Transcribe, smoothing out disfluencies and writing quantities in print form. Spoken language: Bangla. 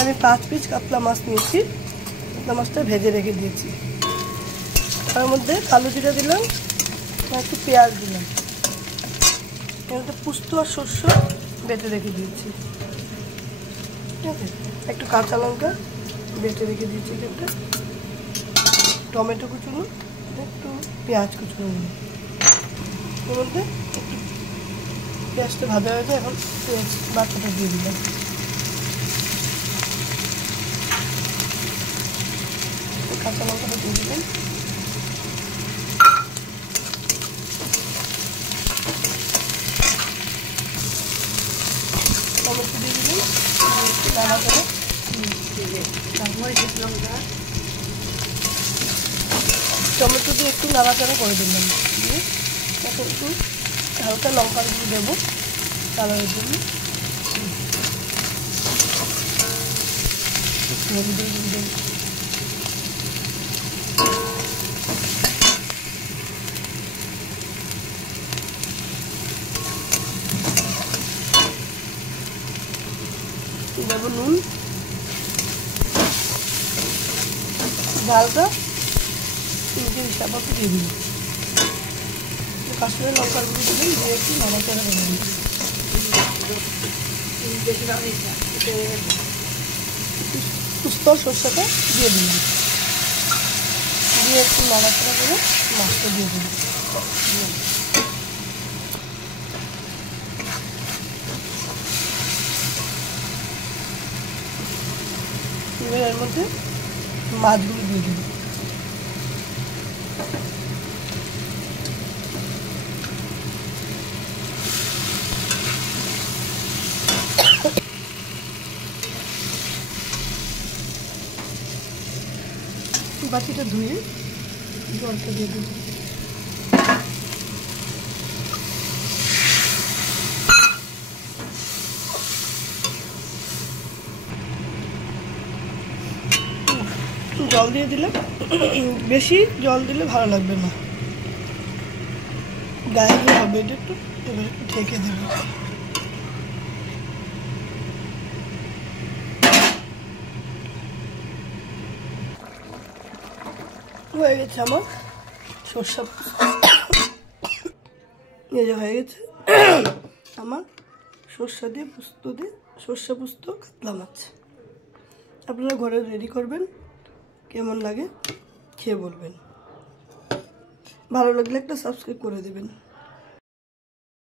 আমি 5 পিস কাতলা মাছ নিয়েছি। কাতলা মাছটা ভেজে রেখে দিয়েছি। তার মধ্যে কালো জিরা দিলাম, একটু পেঁয়াজ দিলাম, এখানে পোস্ত আর সরষে বেটে রেখে দিয়েছি। ঠিক আছে, একটু কাঁচা লঙ্কা বেটে রেখে দিয়েছি, এখানটা টমেটো কুচুনো, একটু পেঁয়াজ কুচুনো, এর মধ্যে একটু পেঁয়াজটা ভাজা হয়ে যায়। এখন পেঁয়াজ বাটাটা দিয়ে দিলাম, কাঁচা লঙ্কাটা দিয়ে দিলাম, টমেটো দিয়ে দিলাম, একটু নাড়া করে টমেটো দিয়ে একটু নাড়াচাড়া করে দিলাম। দিয়ে এখন একটু হালকা লঙ্কার গুঁড়ো দেবো কালারের জন্য, হলুদের গুঁড়ো দেবো, দেবো নুন, ঝালটা নিজের হিসাব মতো দিয়ে দিন, কাশ্মীরের লঙ্কার গুঁড়ো দেবেন, দিয়ে একটু নাড়াচাড়া করে দিন, পোস্ত সরষেটা দিয়ে দিলাম, দিয়ে একটু নাড়াচাড়া করে মাছটা দিয়ে দিন। এবার এর মধ্যে মাছগুলো দিয়ে দিন, বাটিটা ধুয়ে জলটা দিয়ে দিন, জল দিয়ে দিলে, বেশি জল দিলে ভালো লাগবে না, গায়ে দিয়ে হবে, এটা একটু এবার একটু ঢেকে দেবে। হয়ে গেছে আমার সর্ষে, এই যে হয়ে গেছে আমার সর্ষে দিয়ে সর্ষে পোস্ত কাতলা মাছ। আপনারা ঘরে রেডি করবেন, কেমন লাগে খেয়ে বলবেন, ভালো লাগলে একটা সাবস্ক্রাইব করে দেবেন।